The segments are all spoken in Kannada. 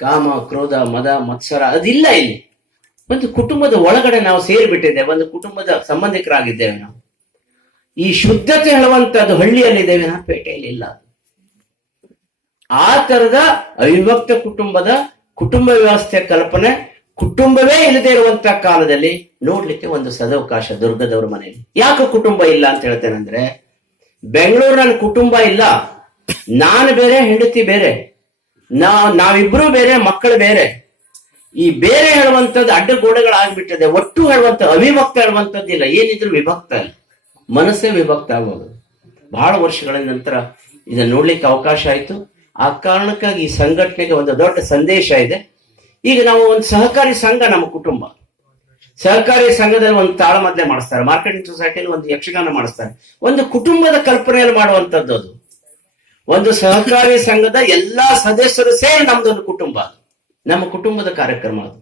ಕಾಮ, ಕ್ರೋಧ, ಮದ, ಮತ್ಸರ, ಅದಿಲ್ಲ ಇಲ್ಲಿ. ಒಂದು ಕುಟುಂಬದ ಒಳಗಡೆ ನಾವು ಸೇರಿಬಿಟ್ಟಿದ್ದೇವೆ, ಒಂದು ಕುಟುಂಬದ ಸಂಬಂಧಿಕರಾಗಿದ್ದೇವೆ ನಾವು. ಈ ಶುದ್ಧತೆ ಹೇಳುವಂತದ್ದು ಹಳ್ಳಿಯಲ್ಲಿದ್ದೇವೆ ನಾ ಪೇಟೆಯಲ್ಲಿ ಇಲ್ಲ. ಆ ತರದ ಅವಿಭಕ್ತ ಕುಟುಂಬದ ಕುಟುಂಬ ವ್ಯವಸ್ಥೆ ಕಲ್ಪನೆ ಕುಟುಂಬವೇ ಇಲ್ಲದೆ ಇರುವಂತ ಕಾಲದಲ್ಲಿ ನೋಡ್ಲಿಕ್ಕೆ ಒಂದು ಸದವಕಾಶ ದುರ್ಗದವ್ರ ಮನೆಯಲ್ಲಿ. ಯಾಕೆ ಕುಟುಂಬ ಇಲ್ಲ ಅಂತ ಹೇಳ್ತೇನೆ ಅಂದ್ರೆ, ಬೆಂಗಳೂರಿನಲ್ಲಿ ಕುಟುಂಬ ಇಲ್ಲ. ನಾನು ಬೇರೆ, ಹೆಂಡತಿ ಬೇರೆ. ನಾ ನಾವಿಬ್ರು ಬೇರೆ, ಮಕ್ಕಳು ಬೇರೆ. ಈ ಬೇರೆ ಹೇಳುವಂತದ್ದು ಅಡ್ಡಗೋಡೆಗಳಾಗ್ಬಿಟ್ಟಿದೆ ಒಟ್ಟು ಹೇಳುವಂತ ಅವಿಭಕ್ತ ಹೇಳುವಂತದ್ದಿಲ್ಲ ಏನಿದ್ರು ವಿಭಕ್ತ ಮನಸ್ಸೇ ವಿಭಕ್ತ ಆಗೋದು. ಬಹಳ ವರ್ಷಗಳ ನಂತರ ಇದನ್ನ ನೋಡ್ಲಿಕ್ಕೆ ಅವಕಾಶ ಆಯ್ತು. ಆ ಕಾರಣಕ್ಕಾಗಿ ಈ ಸಂಘಟನೆಗೆ ಒಂದು ದೊಡ್ಡ ಸಂದೇಶ ಇದೆ. ಈಗ ನಾವು ಒಂದು ಸಹಕಾರಿ ಸಂಘ ನಮ್ಮ ಕುಟುಂಬ. ಸಹಕಾರಿ ಸಂಘದಲ್ಲಿ ಒಂದು ತಾಳಮದ್ಲೆ ಮಾಡಿಸ್ತಾರೆ. ಮಾರ್ಕೆಟಿಂಗ್ ಸೊಸೈಟಿಯಲ್ಲಿ ಒಂದು ಯಕ್ಷಗಾನ ಮಾಡಿಸ್ತಾರೆ. ಒಂದು ಕುಟುಂಬದ ಕಲ್ಪನೆಯಲ್ಲಿ ಮಾಡುವಂಥದ್ದು ಅದು. ಒಂದು ಸಹಕಾರಿ ಸಂಘದ ಎಲ್ಲಾ ಸದಸ್ಯರು ಸೇರಿ ನಮ್ದೊಂದು ಕುಟುಂಬ. ನಮ್ಮ ಕುಟುಂಬದ ಕಾರ್ಯಕ್ರಮ ಅದು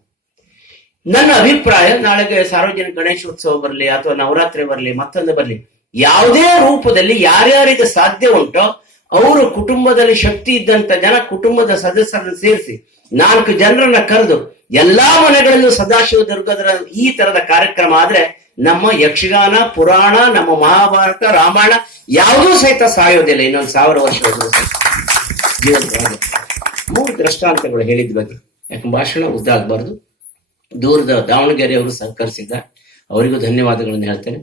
ನನ್ನ ಅಭಿಪ್ರಾಯ, ನಾಳೆಗೆ ಸಾರ್ವಜನಿಕ ಗಣೇಶೋತ್ಸವ ಬರಲಿ ಅಥವಾ ನವರಾತ್ರಿ ಬರಲಿ, ಮತ್ತೊಂದು ಬರಲಿ, ಯಾವುದೇ ರೂಪದಲ್ಲಿ ಯಾರ್ಯಾರಿಗೆ ಸಾಧ್ಯ ಉಂಟೋ, ಅವರು ಕುಟುಂಬದಲ್ಲಿ ಶಕ್ತಿ ಇದ್ದಂತ ಜನ ಕುಟುಂಬದ ಸದಸ್ಯರನ್ನು ಸೇರಿಸಿ ನಾಲ್ಕು ಜನರನ್ನ ಕರೆದು ಎಲ್ಲಾ ಮನೆಗಳಲ್ಲೂ ಸದಾಶಿವ ದುರ್ಗದ ಈ ತರದ ಕಾರ್ಯಕ್ರಮ ಆದ್ರೆ ನಮ್ಮ ಯಕ್ಷಗಾನ, ಪುರಾಣ, ನಮ್ಮ ಮಹಾಭಾರತ, ರಾಮಾಯಣ ಯಾವುದೂ ಸಹಿತ ಸಾಯೋದಿಲ್ಲ, ಇನ್ನೊಂದು ಸಾವಿರ ವರ್ಷ. ಮೂರು ದೃಷ್ಟಾಂತಗಳು ಹೇಳಿದ್ವಿ ಯಾಕೆ ಭಾಷಣ ಉದ್ದ ಆಗ್ಬಾರ್ದು. ದೂರದ ದಾವಣಗೆರೆಯವರು ಸಹಕರಿಸಿದ್ದ, ಅವರಿಗೂ ಧನ್ಯವಾದಗಳನ್ನು ಹೇಳ್ತೇನೆ.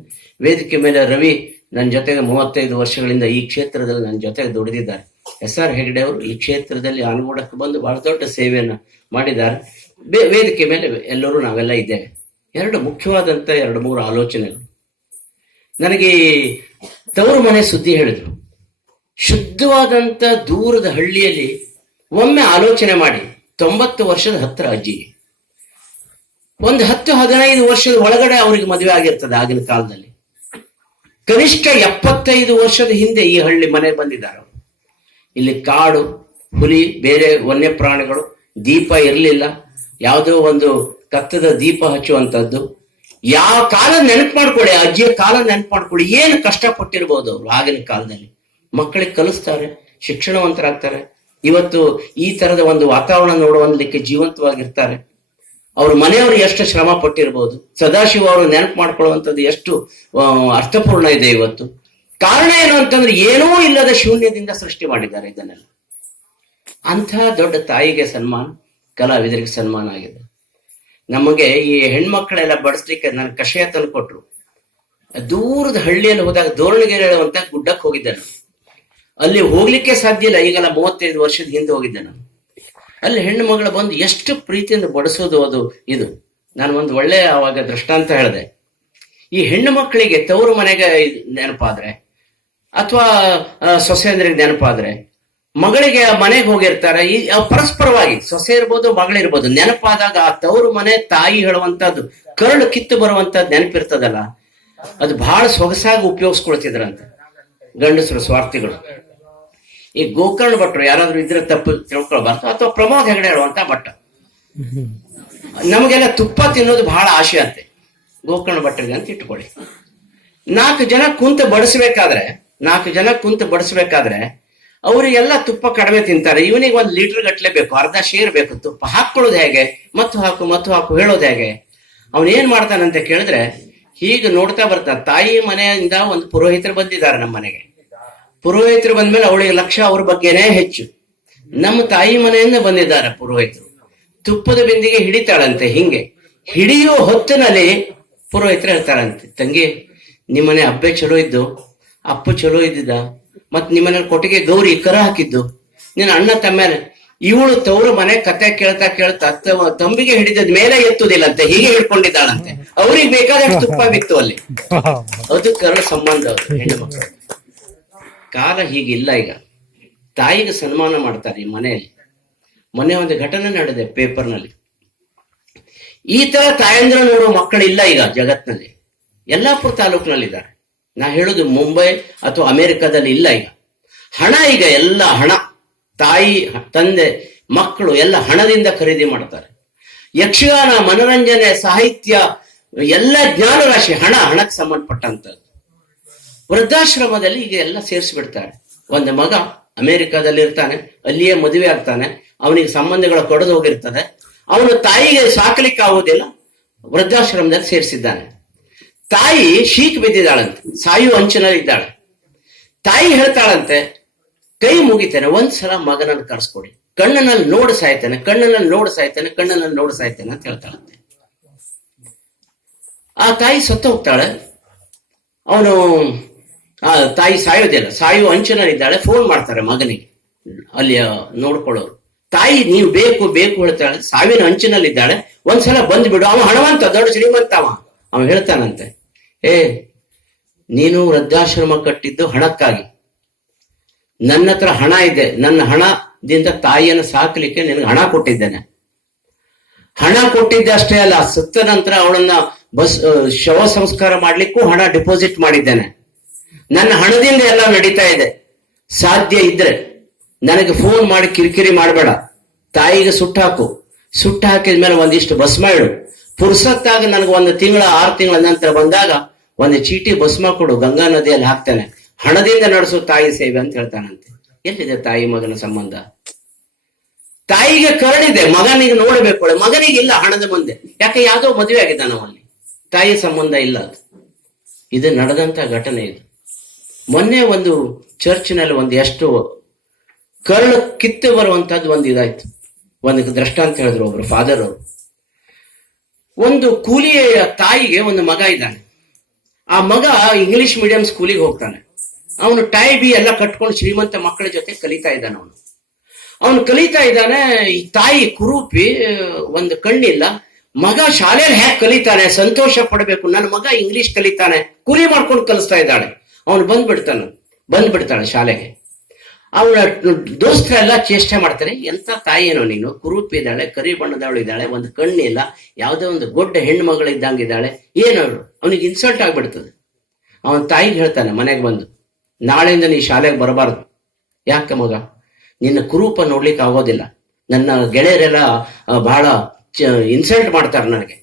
ವೇದಿಕೆ ಮೇಲೆ ರವಿ ನನ್ನ ಜೊತೆಗೆ ಮೂವತ್ತೈದು ವರ್ಷಗಳಿಂದ ಈ ಕ್ಷೇತ್ರದಲ್ಲಿ ನನ್ನ ಜೊತೆಗೆ ದುಡಿದಿದ್ದಾರೆ. ಎಸ್ ಆರ್ ಹೆಗ್ಡೆ ಅವರು ಈ ಕ್ಷೇತ್ರದಲ್ಲಿ ಅನುಗೂಡಕ್ಕೆ ಬಂದು ಬಹಳ ದೊಡ್ಡ ಸೇವೆಯನ್ನು ಮಾಡಿದ್ದಾರೆ. ವೇದಿಕೆ ಮೇಲೆ ಎಲ್ಲರೂ ನಾವೆಲ್ಲ ಇದ್ದೇವೆ. ಎರಡು ಮುಖ್ಯವಾದಂತ ಎರಡು ಮೂರು ಆಲೋಚನೆಗಳು. ನನಗೆ ತವರು ಮನೆ ಸುದ್ದಿ ಹೇಳಿದ್ರು. ಶುದ್ಧವಾದಂತ ದೂರದ ಹಳ್ಳಿಯಲ್ಲಿ ಒಮ್ಮೆ ಆಲೋಚನೆ ಮಾಡಿ ತೊಂಬತ್ತು ವರ್ಷದ ಹತ್ತಿರ ಅಜ್ಜಿಗೆ. ಒಂದು ಹತ್ತು ಹದಿನೈದು ವರ್ಷದ ಒಳಗಡೆ ಅವರಿಗೆ ಮದುವೆ ಆಗಿರ್ತದೆ ಆಗಿನ ಕಾಲದಲ್ಲಿ. ಕನಿಷ್ಠ ಎಪ್ಪತ್ತೈದು ವರ್ಷದ ಹಿಂದೆ ಈ ಹಳ್ಳಿ ಮನೆ ಬಂದಿದ್ದಾರೆ ಇಲ್ಲಿ ಕಾಡು, ಹುಲಿ, ಬೇರೆ ವನ್ಯ ಪ್ರಾಣಿಗಳು ದೀಪ ಇರಲಿಲ್ಲ. ಯಾವುದೋ ಒಂದು ಕತ್ತದ ದೀಪ ಹಚ್ಚುವಂತದ್ದು ಯಾವ ಕಾಲ ನೆನಪು ಮಾಡ್ಕೊಳ್ಳಿ, ಅಜ್ಜಿಯ ಕಾಲ ನೆನಪು ಮಾಡ್ಕೊಳ್ಳಿ. ಏನು ಕಷ್ಟಪಟ್ಟಿರ್ಬೋದು ಅವ್ರು ಆಗಿನ ಕಾಲದಲ್ಲಿ. ಮಕ್ಕಳಿಗೆ ಕಲಿಸ್ತಾರೆ, ಶಿಕ್ಷಣವಂತರಾಗ್ತಾರೆ. ಇವತ್ತು ಈ ತರದ ಒಂದು ವಾತಾವರಣ ನೋಡುವಂದಕ್ಕೆ ಜೀವಂತವಾಗಿರ್ತಾರೆ. ಅವ್ರ ಮನೆಯವರು ಎಷ್ಟು ಶ್ರಮ ಪಟ್ಟಿರ್ಬೋದು. ಸದಾಶಿವ ಅವರು ನೆನಪು ಮಾಡ್ಕೊಳ್ಳುವಂಥದ್ದು ಎಷ್ಟು ಅರ್ಥಪೂರ್ಣ ಇದೆ ಇವತ್ತು. ಕಾರಣ ಏನು ಅಂತಂದ್ರೆ ಏನೂ ಇಲ್ಲದ ಶೂನ್ಯದಿಂದ ಸೃಷ್ಟಿ ಮಾಡಿದ್ದಾರೆ ಇದನ್ನೆಲ್ಲ. ಅಂತಹ ದೊಡ್ಡ ತಾಯಿಗೆ ಸನ್ಮಾನ, ಕಲಾವಿದರಿಗೆ ಸನ್ಮಾನ ಆಗಿದೆ. ನಮಗೆ ಈ ಹೆಣ್ಮಕ್ಳೆಲ್ಲ ಬಡಿಸ್ಲಿಕ್ಕೆ ನನ್ನ ಕಷಾಯ ತಂದು ಕೊಟ್ರು ದೂರದ ಹಳ್ಳಿಯಲ್ಲಿ ಹೋದಾಗ ದೋರಣಗೆರೆ ಅಂತ ಗುಡ್ಡಕ್ಕೆ ಹೋಗಿದ್ದೆ ನಾನು. ಅಲ್ಲಿ ಹೋಗ್ಲಿಕ್ಕೆ ಸಾಧ್ಯ ಇಲ್ಲ. ಈಗೆಲ್ಲ ಮೂವತ್ತೈದು ವರ್ಷದ ಹಿಂದೆ ಹೋಗಿದ್ದೆ ನಾನು. ಅಲ್ಲಿ ಹೆಣ್ಣು ಮಗಳು ಬಂದು ಎಷ್ಟು ಪ್ರೀತಿಯಿಂದ ಬಡಿಸೋದು ಅದು, ಇದು. ನಾನು ಒಂದು ಒಳ್ಳೆ ಅವಾಗ ದೃಷ್ಟಾಂತ ಹೇಳಿದೆ. ಈ ಹೆಣ್ಣು ಮಕ್ಕಳಿಗೆ ತವರು ಮನೆಗೆ ನೆನಪಾದ್ರೆ, ಅಥವಾ ಸೊಸೆಂದ್ರಿಗೆ ನೆನಪಾದ್ರೆ ಮಗಳಿಗೆ ಮನೆಗೆ ಹೋಗಿರ್ತಾರೆ. ಈ ಪರಸ್ಪರವಾಗಿ ಸೊಸೆ ಇರ್ಬೋದು ಮಗಳಿರ್ಬೋದು ನೆನಪಾದಾಗ ಆ ತವರು ಮನೆ ತಾಯಿ ಹೇಳುವಂತದ್ದು ಕರಳು ಕಿತ್ತು ಬರುವಂತದ್ದು ನೆನಪಿರ್ತದಲ್ಲ? ಅದು ಬಹಳ ಸೊಗಸಾಗಿ ಉಪಯೋಗಿಸ್ಕೊಳ್ತಿದ್ರಂತೆ ಗಂಡಸರು, ಸ್ವಾರ್ಥಿಗಳು. ಈ ಗೋಕರ್ಣ ಭಟ್ರು ಯಾರಾದ್ರೂ ಇದ್ರೆ ತಪ್ಪು ತಿಳ್ಕೊಳ್ಬಾರ್ದು ಅಥವಾ ಪ್ರಮೋದ್ ಹೆಗಡೆ ಹೇಳುವಂತ ಭಟ್ಟ. ನಮಗೆಲ್ಲ ತುಪ್ಪ ತಿನ್ನೋದು ಬಹಳ ಆಸೆ ಅಂತೆ. ಗೋಕರ್ಣ ಭಟ್ರಿಗೆ ಅಂತ ಇಟ್ಕೊಳ್ಳಿ. ನಾಲ್ಕು ಜನ ಕುಂತ ಬಡಿಸ್ಬೇಕಾದ್ರೆ, ನಾಲ್ಕು ಜನ ಕುಂತ ಬಡಿಸ್ಬೇಕಾದ್ರೆ ಅವರಿಗೆಲ್ಲ ತುಪ್ಪ ಕಡಿಮೆ ತಿಂತಾರೆ. ಇವನಿಗೆ ಒಂದು ಲೀಟರ್ ಗಟ್ಲೆ ಬೇಕು, ಅರ್ಧ ಶೇರ್ ಬೇಕು. ತುಪ್ಪ ಹಾಕೊಳ್ಳೋದು ಹೇಗೆ? ಮತ್ತು ಹಾಕು ಮತ್ತು ಹಾಕು ಹೇಳೋದು ಹೇಗೆ? ಅವನೇನ್ ಮಾಡ್ತಾನಂತ ಕೇಳಿದ್ರೆ, ಹೀಗೆ ನೋಡ್ತಾ ಬರ್ತಾನೆ. ತಾಯಿ ಮನೆಯಿಂದ ಒಂದು ಪುರೋಹಿತರು ಬಂದಿದ್ದಾರೆ ನಮ್ಮ ಮನೆಗೆ. ಪುರೋಹಿತರು ಬಂದ್ಮೇಲೆ ಅವಳಿಗೆ ಲಕ್ಷ್ಯ ಅವ್ರ ಬಗ್ಗೆನೇ ಹೆಚ್ಚು. ನಮ್ಮ ತಾಯಿ ಮನೆಯಿಂದ ಬಂದಿದ್ದಾರೆ ಪುರೋಹಿತರು. ತುಪ್ಪದ ಬಿಂದಿಗೆ ಹಿಡಿತಾಳಂತೆ ಹಿಂಗೆ. ಹಿಡಿಯೋ ಹೊತ್ತಿನಲ್ಲಿ ಪುರೋಹಿತರು ಹೇಳ್ತಾರಂತೆ ತಂಗಿ, ನಿಮ್ಮನೆ ಅಬ್ಬೆ ಚಲೋ ಇದ್ದು, ಅಪ್ಪ ಚಲೋ ಇದ್ದಿದ್ದ ಮತ್ ನಿಮ್ಮನೆ ಕೊಟ್ಟಿಗೆ ಗೌರಿ ಕರ ಹಾಕಿದ್ದು. ನಿನ್ನ ಅಣ್ಣ ತಮ್ಮೇಲೆ ಇವಳು ತವರು ಮನೆ ಕತೆ ಕೇಳ್ತಾ ಕೇಳ್ತಾ ತಂಬಿಗೆ ಹಿಡಿದದ ಮೇಲೆ ಎತ್ತುದಿಲ್ಲಂತೆ ಹೀಗೆ ಹಿಡ್ಕೊಂಡಿದ್ದಾಳಂತೆ. ಅವ್ರಿಗೆ ಬೇಕಾದಷ್ಟು ತುಪ್ಪ ಬಿತ್ತು ಅಲ್ಲಿ. ಅದು ಕರಳ ಸಂಬಂಧ ಹೆಣ್ಣು ಕಾಲ ಹೀಗಿಲ್ಲ ಈಗ. ತಾಯಿಗೆ ಸನ್ಮಾನ ಮಾಡ್ತಾರೆ ಈ ಮನೆಯಲ್ಲಿ. ಮೊನ್ನೆ ಒಂದು ಘಟನೆ ನಡೆದಿದೆ ಪೇಪರ್ನಲ್ಲಿ. ಈ ತರ ತಾಯಂದ್ರ ನೋಡೋ ಮಕ್ಕಳಿಲ್ಲ ಈಗ ಜಗತ್ನಲ್ಲಿ. ಯಲ್ಲಾಪುರ ತಾಲೂಕಿನಲ್ಲಿದ್ದಾರೆ. ನಾ ಹೇಳುದು ಮುಂಬೈ ಅಥವಾ ಅಮೆರಿಕದಲ್ಲಿ ಇಲ್ಲ ಈಗ. ಹಣ ಈಗ ಎಲ್ಲ ಹಣ. ತಾಯಿ, ತಂದೆ, ಮಕ್ಕಳು ಎಲ್ಲ ಹಣದಿಂದ ಖರೀದಿ ಮಾಡ್ತಾರೆ. ಯಕ್ಷಗಾನ, ಮನೋರಂಜನೆ, ಸಾಹಿತ್ಯ, ಎಲ್ಲ ಜ್ಞಾನ ರಾಶಿ ಹಣ, ಹಣಕ್ಕೆ ಸಂಬಂಧಪಟ್ಟಂತದ್ದು ವೃದ್ಧಾಶ್ರಮದಲ್ಲಿ ಈಗ ಎಲ್ಲ ಸೇರಿಸ್ಬಿಡ್ತಾರೆ. ಒಂದು ಮಗ ಅಮೆರಿಕಾದಲ್ಲಿ ಇರ್ತಾನೆ, ಅಲ್ಲಿಯೇ ಮದುವೆ ಆಗ್ತಾನೆ, ಅವನಿಗೆ ಸಂಬಂಧಗಳು ಕೊಡದು ಹೋಗಿರ್ತದೆ ಅವನು ತಾಯಿಗೆ ಸಾಕಲಿಕ್ಕೆ ಆಗುವುದಿಲ್ಲ ವೃದ್ಧಾಶ್ರಮದಲ್ಲಿ ಸೇರಿಸಿದ್ದಾನೆ. ತಾಯಿ ಶೀಕ್ ಬಿದ್ದಿದ್ದಾಳಂತೆ, ಸಾಯು ಅಂಚಿನಲ್ಲಿ ಇದ್ದಾಳೆ ತಾಯಿ ಹೇಳ್ತಾಳಂತೆ, ಕೈ ಮುಗಿತೇನೆ, ಒಂದ್ಸಲ ಮಗನನ್ನು ಕರ್ಸ್ಕೊಡಿ. ಕಣ್ಣನಲ್ಲಿ ನೋಡು ಸಾಯ್ತೇನೆ ಕಣ್ಣನಲ್ಲಿ ನೋಡು ಸಾಯ್ತೇನೆ ಕಣ್ಣನಲ್ಲಿ ನೋಡು ಸಾಯ್ತೇನೆ ಅಂತ ಹೇಳ್ತಾಳಂತೆ. ಆ ತಾಯಿ ಸತ್ತ ಹೋಗ್ತಾಳೆ. ಅವನು, ಆ ತಾಯಿ ಸಾಯೋದಿಲ್ಲ ಸಾಯುವ ಅಂಚಿನಲ್ಲಿದ್ದಾಳೆ ಫೋನ್ ಮಾಡ್ತಾರೆ ಮಗನಿಗೆ. ಅಲ್ಲಿ ನೋಡ್ಕೊಳ್ಳೋರು. ತಾಯಿ, ನೀವು ಬೇಕು ಬೇಕು, ಹೇಳ್ತಾಳೆ. ಸಾವಿನ ಅಂಚಿನಲ್ಲಿದ್ದಾಳೆ. ಒಂದ್ಸಲ ಬಂದ್ಬಿಡು ಅವ ಹಣವಂತ ದೊಡ್ಡ ಶ್ರೀಮಂತ ಅವ. ಅವ ಹೇಳ್ತಾನಂತೆ ಏ, ನೀನು ವೃದ್ಧಾಶ್ರಮ ಕಟ್ಟಿದ್ದು ಹಣಕ್ಕಾಗಿ. ನನ್ನ ಹತ್ರ ಹಣ ಇದೆ. ನನ್ನ ಹಣದಿಂದ ತಾಯಿಯನ್ನು ಸಾಕಲಿಕ್ಕೆ ನಿನಗೆ ಹಣ ಕೊಟ್ಟಿದ್ದೇನೆ. ಹಣ ಕೊಟ್ಟಿದ್ದೆ ಅಷ್ಟೇ ಅಲ್ಲ, ಸತ್ತ ನಂತರ ಅವಳನ್ನ ಬಸ್ ಶವ ಸಂಸ್ಕಾರ ಮಾಡ್ಲಿಕ್ಕೂ ಹಣ ಡಿಪಾಸಿಟ್ ಮಾಡಿದ್ದೇನೆ. ನನ್ನ ಹಣದಿಂದ ಎಲ್ಲ ನಡೀತಾ ಇದೆ. ಸಾಧ್ಯ ಇದ್ರೆ ನನಗೆ ಫೋನ್ ಮಾಡಿ ಕಿರಿಕಿರಿ ಮಾಡಬೇಡ. ತಾಯಿಗೆ ಸುಟ್ಟಾಕು ಸುಟ್ಟು ಹಾಕಿದ ಮೇಲೆ ಒಂದಿಷ್ಟು ಬಸ್ ಮಾಡು ಪುರ್ಸತ್ತಾಗ ನನಗೆ ಒಂದು ತಿಂಗಳ, ಆರು ತಿಂಗಳ ನಂತರ ಬಂದಾಗ ಒಂದು ಚೀಟಿ ಭಸ್ಮ ಕೊಡು, ಗಂಗಾ ನದಿಯಲ್ಲಿ ಹಾಕ್ತಾನೆ. ಹಣದಿಂದ ನಡೆಸು ತಾಯಿ ಸೇವೆ ಅಂತ ಹೇಳ್ತಾನಂತೆ. ಎಲ್ಲಿದೆ ತಾಯಿ ಮಗನ ಸಂಬಂಧ? ತಾಯಿಗೆ ಕರಡಿದೆ ಮಗನಿಗೆ ನೋಡಬೇಕು ಮಗನಿಗೆ ಇಲ್ಲ, ಹಣದ ಮುಂದೆ. ಯಾಕೆ, ಯಾವುದೋ ಮದುವೆ ಆಗಿದ್ದಾನ ಅವಲ್ಲಿ ತಾಯಿ ಸಂಬಂಧ ಇಲ್ಲ ಅದು. ಇದು ನಡೆದಂತ ಘಟನೆ ಇದು. ಮೊನ್ನೆ ಒಂದು ಚರ್ಚ್ನಲ್ಲಿ ಒಂದು ಎಷ್ಟು ಕರಳು ಕಿತ್ತು ಬರುವಂತದ್ದು ಒಂದು ಇದಾಯ್ತು. ಒಂದು ದೃಷ್ಟಾಂತ ಹೇಳಿದ್ರು ಒಬ್ರು, ಫಾದರ್ ಅವರು. ಒಂದು ಕೂಲಿಯ ತಾಯಿಗೆ ಒಂದು ಮಗ ಇದ್ದಾನೆ. ಆ ಮಗ ಇಂಗ್ಲಿಷ್ ಮೀಡಿಯಂ ಸ್ಕೂಲಿಗೆ ಹೋಗ್ತಾನೆ. ಅವನು ಟೈ ಬಿ ಎಲ್ಲ ಕಟ್ಕೊಂಡು ಶ್ರೀಮಂತ ಮಕ್ಕಳ ಜೊತೆ ಕಲಿತಾ ಇದ್ದಾನೆ ಅವನು. ಅವನು ಕಲಿತಾ ಇದ್ದಾನೆ, ಈ ತಾಯಿ ಕುರೂಪಿ, ಒಂದು ಕಣ್ಣಿಲ್ಲ. ಮಗ ಶಾಲೆಯಲ್ಲಿ ಹೇಗೆ ಕಲಿತಾನೆ ಸಂತೋಷ ಪಡಬೇಕು. ನನ್ನ ಮಗ ಇಂಗ್ಲಿಷ್ ಕಲಿತಾನೆ ಕೂಲಿ ಮಾಡ್ಕೊಂಡು ಕಲಿಸ್ತಾ ಇದ್ದಾಳೆ. ಅವನು ಬಂದ್ಬಿಡ್ತಾನೆ, ಬಂದ್ಬಿಡ್ತಾಳೆ ಶಾಲೆಗೆ. ಅವಳ ದೋಸ್ತರೆಲ್ಲ ಚೇಷ್ಟೆ ಮಾಡ್ತಾರೆ ಎಂತ ತಾಯಿನೋ ನೀನು? ಕುರೂಪ್ ಇದ್ದಾಳೆ, ಕರಿ ಬಣ್ಣದವಳು ಇದ್ದಾಳೆ, ಒಂದು ಕಣ್ಣಿಲ್ಲ ಯಾವುದೇ ಒಂದು ಗೊಡ್ಡ ಹೆಣ್ಣು ಇದ್ದಂಗಿದ್ದಾಳೆ ಏನವಳು ಅವನಿಗೆ ಇನ್ಸಲ್ಟ್ ಆಗ್ಬಿಡ್ತದೆ. ಅವನ ತಾಯಿಗೆ ಹೇಳ್ತಾನೆ ಮನೆಗೆ ಬಂದು, ನಾಳೆಯಿಂದ ನೀ ಶಾಲೆಗೆ ಬರಬಾರ್ದು. ಯಾಕೆ ಮಗ? ನಿನ್ನ ಕುರೂಪ ನೋಡ್ಲಿಕ್ಕೆ ಆಗೋದಿಲ್ಲ. ನನ್ನ ಗೆಳೆಯರೆಲ್ಲ ಬಹಳ ಇನ್ಸಲ್ಟ್ ಮಾಡ್ತಾರೆ ನನಗೆ.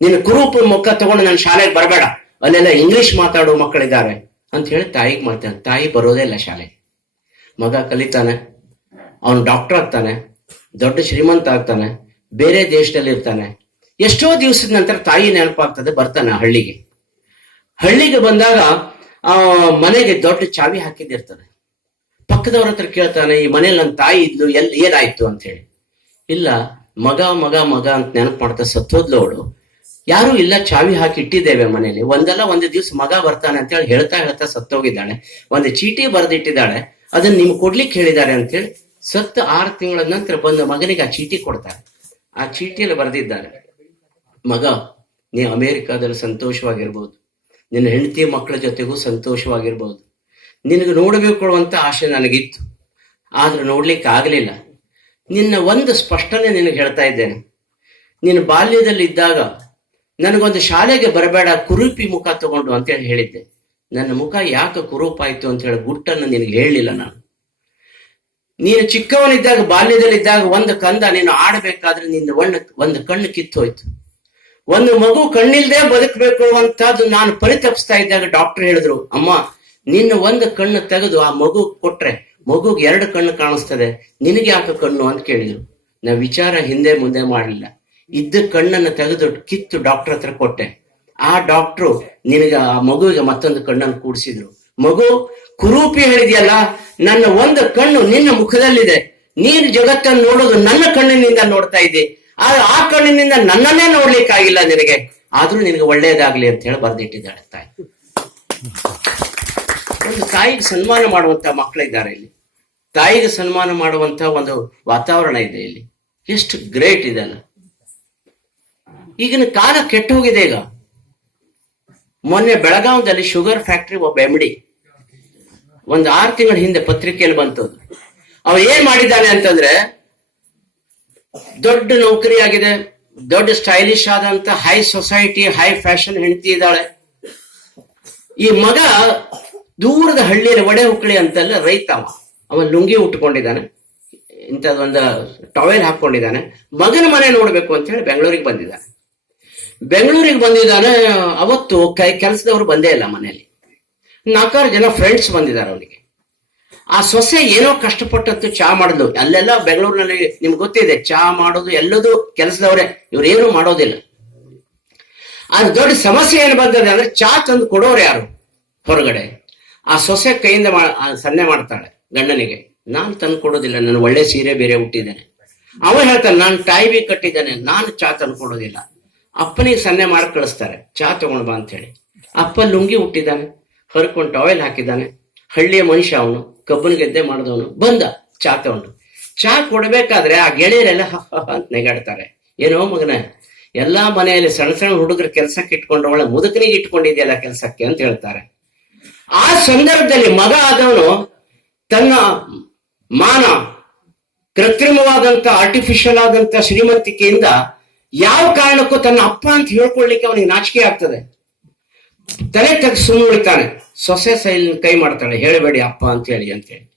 ನಿನ್ನ ಕುರೂಪ ಮುಖ ತಗೊಂಡು ನನ್ನ ಶಾಲೆಗೆ ಬರಬೇಡ. ಅಲ್ಲೆಲ್ಲ ಇಂಗ್ಲಿಷ್ ಮಾತಾಡೋ ಮಕ್ಕಳಿದ್ದಾರೆ ಅಂತ ಹೇಳಿ ತಾಯಿಗೆ ಮಾಡ್ತಾನೆ. ತಾಯಿ ಬರೋದೇ ಇಲ್ಲ ಶಾಲೆಗೆ. ಮಗ ಕಲಿತಾನೆ. ಅವನು ಡಾಕ್ಟರ್ ಆಗ್ತಾನೆ. ದೊಡ್ಡ ಶ್ರೀಮಂತ ಆಗ್ತಾನೆ. ಬೇರೆ ದೇಶದಲ್ಲಿ ಇರ್ತಾನೆ. ಎಷ್ಟೋ ದಿವಸದ ನಂತರ ತಾಯಿ ನೆನಪಾಗ್ತದೆ ಬರ್ತಾನೆ ಹಳ್ಳಿಗೆ. ಹಳ್ಳಿಗೆ ಬಂದಾಗ, ಆ, ಮನೆಗೆ ದೊಡ್ಡ ಚಾವಿ ಹಾಕಿದ್ದಿರ್ತಾನೆ. ಪಕ್ಕದವ್ರ ಹತ್ರ ಕೇಳ್ತಾನೆ, ಈ ಮನೇಲಿ ನನ್ನ ತಾಯಿ ಇದ್ಲು ಎಲ್ಲಿ ಏನಾಯ್ತು? ಅಂತ ಹೇಳಿ. ಇಲ್ಲ, ಮಗ ಮಗ ಮಗ ಅಂತ ನೆನಪು ಮಾಡ್ತಾ ಸತ್ತೋದ್ಲು ಅವಳು. ಯಾರು ಇಲ್ಲ, ಚಾವಿ ಹಾಕಿ ಇಟ್ಟಿದ್ದೇವೆ ಮನೇಲಿ. ಒಂದಲ್ಲ, ಒಂದು ದಿವ್ಸ ಮಗ ಬರ್ತಾನೆ ಅಂತ ಹೇಳಿ ಹೇಳ್ತಾ ಹೇಳ್ತಾ ಸತ್ತೋಗಿದ್ದಾಳೆ. ಒಂದು ಚೀಟಿ ಬರೆದಿಟ್ಟಿದ್ದಾಳೆ. ಅದನ್ನ ನಿಮ್ಗೆ ಕೊಡ್ಲಿಕ್ಕೆ ಹೇಳಿದ್ದಾರೆ ಅಂತ ಹೇಳಿ ಸತ್ತ ಆರು ತಿಂಗಳ ನಂತರ ಬಂದು ಮಗನಿಗೆ ಆ ಚೀಟಿ ಕೊಡ್ತಾರೆ. ಆ ಚೀಟಿಯಲ್ಲಿ ಬರೆದಿದ್ದಾರೆ, ಮಗ, ನೀ ಅಮೇರಿಕಾದಲ್ಲಿ ಸಂತೋಷವಾಗಿರ್ಬೋದು. ನಿನ್ನ ಹೆಂಡತಿ ಮಕ್ಕಳ ಜೊತೆಗೂ ಸಂತೋಷವಾಗಿರ್ಬೋದು. ನಿನಗೆ ನೋಡಬೇಕು ಅಂತ ಆಸೆ ನನಗಿತ್ತು. ಆದ್ರೆ ನೋಡ್ಲಿಕ್ಕೆ ಆಗಲಿಲ್ಲ. ನಿನ್ನ ಒಂದು ಸ್ಪಷ್ಟನೆ ನಿನಗೆ ಹೇಳ್ತಾ ಇದ್ದೇನೆ. ನಿನ್ನ ಬಾಲ್ಯದಲ್ಲಿ ಇದ್ದಾಗ ನನಗೊಂದು ಶಾಲೆಗೆ ಬರಬೇಡ, ಕುರೂಪಿ ಮುಖ ತಗೊಂಡು ಅಂತೇಳಿ ಹೇಳಿದ್ದೆ. ನನ್ನ ಮುಖ ಯಾಕೆ ಕುರೂಪಾಯ್ತು ಅಂತ ಹೇಳಿ ಗುಟ್ಟನ್ನು ನಿನಗೆ ಹೇಳಲಿಲ್ಲ ನಾನು. ನೀನು ಚಿಕ್ಕವನಿದ್ದಾಗ, ಬಾಲ್ಯದಲ್ಲಿದ್ದಾಗ ಒಂದು ಕಂದ ನೀನು ಆಡಬೇಕಾದ್ರೆ ನಿನ್ನ ಒಂದು ಒಂದು ಕಣ್ಣು ಕಿತ್ತೋಯ್ತು ಒಂದು ಮಗು ಕಣ್ಣಿಲ್ದೆ ಬದುಕಬೇಕು ಅಂತದ್ದು ನಾನು ಪರಿತಪಿಸ್ತಾ ಇದ್ದಾಗ ಡಾಕ್ಟರ್ ಹೇಳಿದ್ರು, ಅಮ್ಮ, ನಿನ್ನ ಒಂದು ಕಣ್ಣು ತೆಗೆದು ಆ ಮಗು ಕೊಟ್ರೆ, ಮಗುಗೆ ಎರಡು ಕಣ್ಣು ಕಾಣಿಸ್ತದೆ, ನಿನಗೆ ಯಾಕೆ ಕಣ್ಣು? ಅಂತ ಕೇಳಿದ್ರು. ನಾ ವಿಚಾರ ಹಿಂದೆ ಮುಂದೆ ಮಾಡಲಿಲ್ಲ ಇದ್ದ ಕಣ್ಣನ್ನು ತೆಗೆದು ಕಿತ್ತು ಡಾಕ್ಟರ್ ಹತ್ರ ಕೊಟ್ಟೆ. ಆ ಡಾಕ್ಟ್ರು ನಿನಗೆ, ಆ ಮಗುವಿಗೆ ಮತ್ತೊಂದು ಕಣ್ಣನ್ನು ಕೂಡಿಸಿದ್ರು. ಮಗು, ಕುರೂಪಿ ಹೇಳಿದೆಯಲ್ಲ, ನನ್ನ ಒಂದು ಕಣ್ಣು ನಿನ್ನ ಮುಖದಲ್ಲಿದೆ. ನೀನು ಜಗತ್ತನ್ನು ನೋಡೋದು ನನ್ನ ಕಣ್ಣಿನಿಂದ ನೋಡ್ತಾ ಇದ್ದಿ. ಆದ್ರೆ ಆ ಕಣ್ಣಿನಿಂದ ನನ್ನನ್ನೇ ನೋಡ್ಲಿಕ್ಕಾಗಿಲ್ಲ ನಿನಗೆ. ಆದ್ರೂ ನಿನಗೆ ಒಳ್ಳೇದಾಗ್ಲಿ ಅಂತ ಹೇಳಿ ಬರೆದಿಟ್ಟಿದ್ದಾಳೆ ತಾಯಿ. ಒಂದು ತಾಯಿಗೆ ಸನ್ಮಾನ ಮಾಡುವಂತ ಮಕ್ಕಳಿದ್ದಾರೆ ಇಲ್ಲಿ. ತಾಯಿಗೆ ಸನ್ಮಾನ ಮಾಡುವಂತ ಒಂದು ವಾತಾವರಣ ಇದೆ ಇಲ್ಲಿ. ಎಷ್ಟು ಗ್ರೇಟ್ ಇದೆಲ್ಲ. ಈಗಿನ ಕಾಲ ಕೆಟ್ಟ ಹೋಗಿದೆ ಈಗ. ಮೊನ್ನೆ ಬೆಳಗಾವದಲ್ಲಿ ಶುಗರ್ ಫ್ಯಾಕ್ಟರಿ ಒಬ್ಬ ಎಮ್ಡಿ ಒಂದು ಆರು ತಿಂಗಳ ಹಿಂದೆ ಪತ್ರಿಕೆಯಲ್ಲಿ ಬಂತು. ಅವ ಏನ್ ಮಾಡಿದ್ದಾನೆ ಅಂತಂದ್ರೆ ದೊಡ್ಡ ನೌಕರಿ ಆಗಿದೆ ದೊಡ್ಡ ಸ್ಟೈಲಿಶ್ ಆದಂತ ಹೈ ಸೊಸೈಟಿ ಹೈ ಫ್ಯಾಷನ್ ಹೆಂಡತಿ ಇದ್ದಾಳೆ. ಈ ಮಗ ದೂರದ ಹಳ್ಳಿಯಲ್ಲಿ ಒಡೆ ಹುಕ್ಕಳಿ ಅಂತಲ್ಲ ರೈತ ಅವ. ಅವ ಲುಂಗಿ ಉಟ್ಕೊಂಡಿದ್ದಾನೆ, ಇಂಥದ್ದೊಂದು ಟವೆಲ್ ಹಾಕೊಂಡಿದ್ದಾನೆ. ಮಗನ ಮನೆ ನೋಡ್ಬೇಕು ಅಂತ ಹೇಳಿ ಬೆಂಗಳೂರಿಗೆ ಬಂದಿದ್ದಾನೆ. ಬೆಂಗಳೂರಿಗೆ ಬಂದಿದ್ದಾನೆ, ಅವತ್ತು ಕೈ ಕೆಲಸದವರು ಬಂದೇ ಇಲ್ಲ ಮನೆಯಲ್ಲಿ. ನಾಲ್ಕಾರು ಜನ ಫ್ರೆಂಡ್ಸ್ ಬಂದಿದ್ದಾರೆ ಅವನಿಗೆ. ಆ ಸೊಸೆ ಏನೋ ಕಷ್ಟಪಟ್ಟಂತೂ ಚಾ ಮಾಡಿದ್ಲು. ಅಲ್ಲೆಲ್ಲ ಬೆಂಗಳೂರಿನಲ್ಲಿ ನಿಮ್ಗೆ ಗೊತ್ತಿದೆ, ಚಾ ಮಾಡೋದು ಎಲ್ಲದು ಕೆಲಸದವ್ರೆ ಇವ್ರು ಏನು ಮಾಡೋದಿಲ್ಲ. ಅದು ದೊಡ್ಡ ಸಮಸ್ಯೆ ಏನು ಬಂದಿದೆ ಅಂದ್ರೆ ಚಾ ತಂದು ಕೊಡೋರು ಯಾರು ಹೊರಗಡೆ? ಆ ಸೊಸೆ ಕೈಯಿಂದ ಸನ್ನೆ ಮಾಡ್ತಾಳೆ ಗಂಡನಿಗೆ. ನಾನು ತಂದು ಕೊಡೋದಿಲ್ಲ, ನಾನು ಒಳ್ಳೆ ಸೀರೆ ಬೇರೆ ಹುಟ್ಟಿದ್ದೇನೆ ಅವ ಹೇಳ್ತಾನೆ, ನಾನು ಟೈವಿ ಕಟ್ಟಿದ್ದೇನೆ, ನಾನು ಚಾ ತಂದು ಕೊಡೋದಿಲ್ಲ. ಅಪ್ಪನಿಗೆ ಸನ್ನೆ ಮಾಡಿ ಕಳಿಸ್ತಾರೆ. ಚಾ ತಗೊಂಡ್ ಬಾ ಅಂತ ಹೇಳಿ ಅಪ್ಪ ಲುಂಗಿ ಹುಟ್ಟಿದ್ದಾನೆ ಹರ್ಕೊಂಡು ಟಾವೆಲ್ ಹಾಕಿದ್ದಾನೆ. ಹಳ್ಳಿಯ ಮನುಷ್ಯ ಅವನು, ಕಬ್ಬನ ಗೆದ್ದೆ ಮಾಡಿದವನು. ಬಂದ ಚಾ ತಗೊಂಡು. ಚಾ ಕೊಡಬೇಕಾದ್ರೆ ಆ ಗೆಳೆಯರೆಲ್ಲ ಅಂತ ನೆಗಾಡ್ತಾರೆ. ಏನೋ ಮಗನ, ಎಲ್ಲಾ ಮನೆಯಲ್ಲಿ ಸಣ್ಣ ಸಣ್ಣ ಹುಡುಗರ ಕೆಲಸಕ್ಕೆ ಇಟ್ಕೊಂಡು ಒಳ್ಳೆ ಮುದುಕನಿಗೆ ಇಟ್ಕೊಂಡಿದ್ಯಲ್ಲ ಕೆಲಸಕ್ಕೆ ಅಂತ ಹೇಳ್ತಾರೆ. ಆ ಸಂದರ್ಭದಲ್ಲಿ ಮಗ ಆದವನು ತನ್ನ ಮಾನ ಕೃತ್ರಿಮವಾದಂತ ಆರ್ಟಿಫಿಷಿಯಲ್ ಆದಂತ ಶ್ರೀಮಂತಿಕೆಯಿಂದ ಯಾವ ಕಾರಣಕ್ಕೂ ತನ್ನ ಅಪ್ಪ ಅಂತ ಹೇಳ್ಕೊಳ್ಲಿಕ್ಕೆ ಅವನಿಗೆ ನಾಚಿಕೆ ಆಗ್ತದೆ. ತಲೆ ತೆಗೆದು ಸುಮ್ಮನೆ ಉಳಿತಾನೆ. ಸೊಸೆ ಸೈಲ್ ಕೈ ಮಾಡ್ತಾನೆ. ಹೇಳಬೇಡಿ ಅಪ್ಪ ಅಂತ ಹೇಳಿ ಅಂತೇಳಿ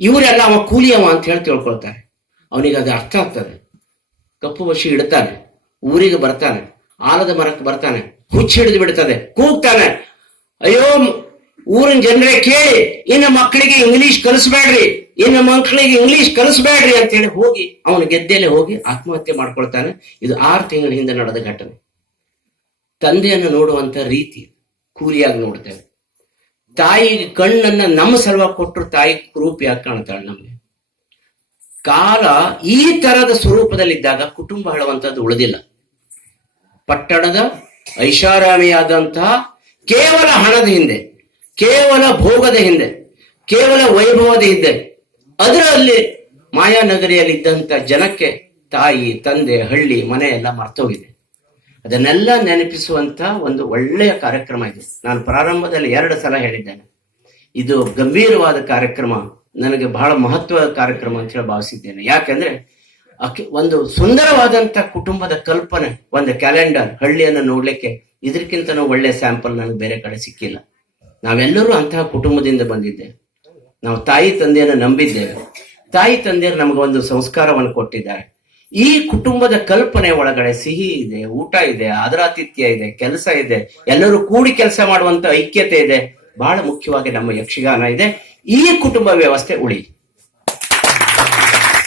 ಇವರೆಲ್ಲ ಅವ ಕೂಲಿಯವ ಅಂತ ಹೇಳಿ ತಿಳ್ಕೊಳ್ತಾರೆ. ಅವನಿಗೆ ಅದು ಅರ್ಥ ಆಗ್ತದೆ. ಕಪ್ಪು ಬಸಿ ಇಡ್ತಾನೆ. ಊರಿಗೆ ಬರ್ತಾನೆ. ಆಲದ ಮರಕ್ಕೆ ಬರ್ತಾನೆ. ಹುಚ್ಚಿ ಹಿಡಿದು ಬಿಡ್ತದೆ ಕೂಗ್ತಾನೆ. ಅಯ್ಯೋ ಊರಿನ ಜನರೇ ಕೇಳಿ, ಇನ್ನು ಮಕ್ಕಳಿಗೆ ಇಂಗ್ಲಿಷ್ ಕಲಿಸ್ಬೇಡ್ರಿ, ಇನ್ನು ಮಕ್ಕಳಿಗೆ ಇಂಗ್ಲಿಷ್ ಕಲಿಸ್ಬೇಡ್ರಿ ಅಂತ ಹೇಳಿ ಹೋಗಿ ಅವನು ಗೆದ್ದೆಲೆ ಹೋಗಿ ಆತ್ಮಹತ್ಯೆ ಮಾಡ್ಕೊಳ್ತಾನೆ. ಇದು ಆರು ತಿಂಗಳ ಹಿಂದೆ ನಡೆದ ಘಟನೆ. ತಂದೆಯನ್ನು ನೋಡುವಂತ ರೀತಿ ಕೂಲಿಯಾಗಿ ನೋಡ್ತೇವೆ. ತಾಯಿ ಕಣ್ಣನ್ನ ನಮ್ಮ ಸರ್ವ ಕೊಟ್ಟರು ತಾಯಿ ರೂಪಿಯಾಗಿ ಕಾಣ್ತಾಳೆ ನಮ್ಗೆ? ಕಾಲ ಈ ತರದ ಸ್ವರೂಪದಲ್ಲಿದ್ದಾಗ ಕುಟುಂಬ ಹೇಳುವಂತದ್ದು ಉಳಿದಿಲ್ಲ. ಪಟ್ಟಣದ ಐಷಾರಾಮಿಯಾದಂತಹ ಕೇವಲ ಹಣದ ಹಿಂದೆ ಕೇವಲ ಭೋಗದ ಹಿಂದೆ, ಕೇವಲ ವೈಭವದ ಹಿಂದೆ, ಅದರಲ್ಲಿ ಮಾಯಾನಗರಿಯಲ್ಲಿ ಇದ್ದಂತ ಜನಕ್ಕೆ ತಾಯಿ, ತಂದೆ, ಹಳ್ಳಿ, ಮನೆ ಎಲ್ಲ ಮರ್ತೋಗಿದೆ. ಅದನ್ನೆಲ್ಲ ನೆನಪಿಸುವಂತ ಒಂದು ಒಳ್ಳೆಯ ಕಾರ್ಯಕ್ರಮ ಇದೆ. ನಾನು ಪ್ರಾರಂಭದಲ್ಲಿ ಎರಡು ಸಲ ಹೇಳಿದ್ದೇನೆ. ಇದು ಗಂಭೀರವಾದ ಕಾರ್ಯಕ್ರಮ. ನನಗೆ ಬಹಳ ಮಹತ್ವದ ಕಾರ್ಯಕ್ರಮ ಅಂತ ಹೇಳಿ ಭಾವಿಸಿದ್ದೇನೆ. ಯಾಕಂದ್ರೆ ಒಂದು ಸುಂದರವಾದಂತ ಕುಟುಂಬದ ಕಲ್ಪನೆ, ಒಂದು ಕ್ಯಾಲೆಂಡರ್, ಹಳ್ಳಿಯನ್ನು ನೋಡ್ಲಿಕ್ಕೆ ಇದಕ್ಕಿಂತ ಒಳ್ಳೆ ಸ್ಯಾಂಪಲ್ ನನಗೆ ಬೇರೆ ಕಡೆ ಸಿಕ್ಕಿಲ್ಲ. ನಾವೆಲ್ಲರೂ ಅಂತಹ ಕುಟುಂಬದಿಂದ ಬಂದಿದ್ದೆ. ನಾವು ತಾಯಿ ತಂದೆಯನ್ನು ನಂಬಿದ್ದೇವೆ. ತಾಯಿ ತಂದೆಯರು ನಮಗೆ ಒಂದು ಸಂಸ್ಕಾರವನ್ನು ಕೊಟ್ಟಿದ್ದಾರೆ. ಈ ಕುಟುಂಬದ ಕಲ್ಪನೆ ಒಳಗಡೆ ಸಿಹಿ ಇದೆ, ಊಟ ಇದೆ, ಆದರಾತಿಥ್ಯ ಇದೆ, ಕೆಲಸ ಇದೆ, ಎಲ್ಲರೂ ಕೂಡಿ ಕೆಲಸ ಮಾಡುವಂತ ಐಕ್ಯತೆ ಇದೆ. ಬಹಳ ಮುಖ್ಯವಾಗಿ ನಮ್ಮ ಯಕ್ಷಗಾನ ಇದೆ. ಈ ಕುಟುಂಬ ವ್ಯವಸ್ಥೆ ಉಳಿ.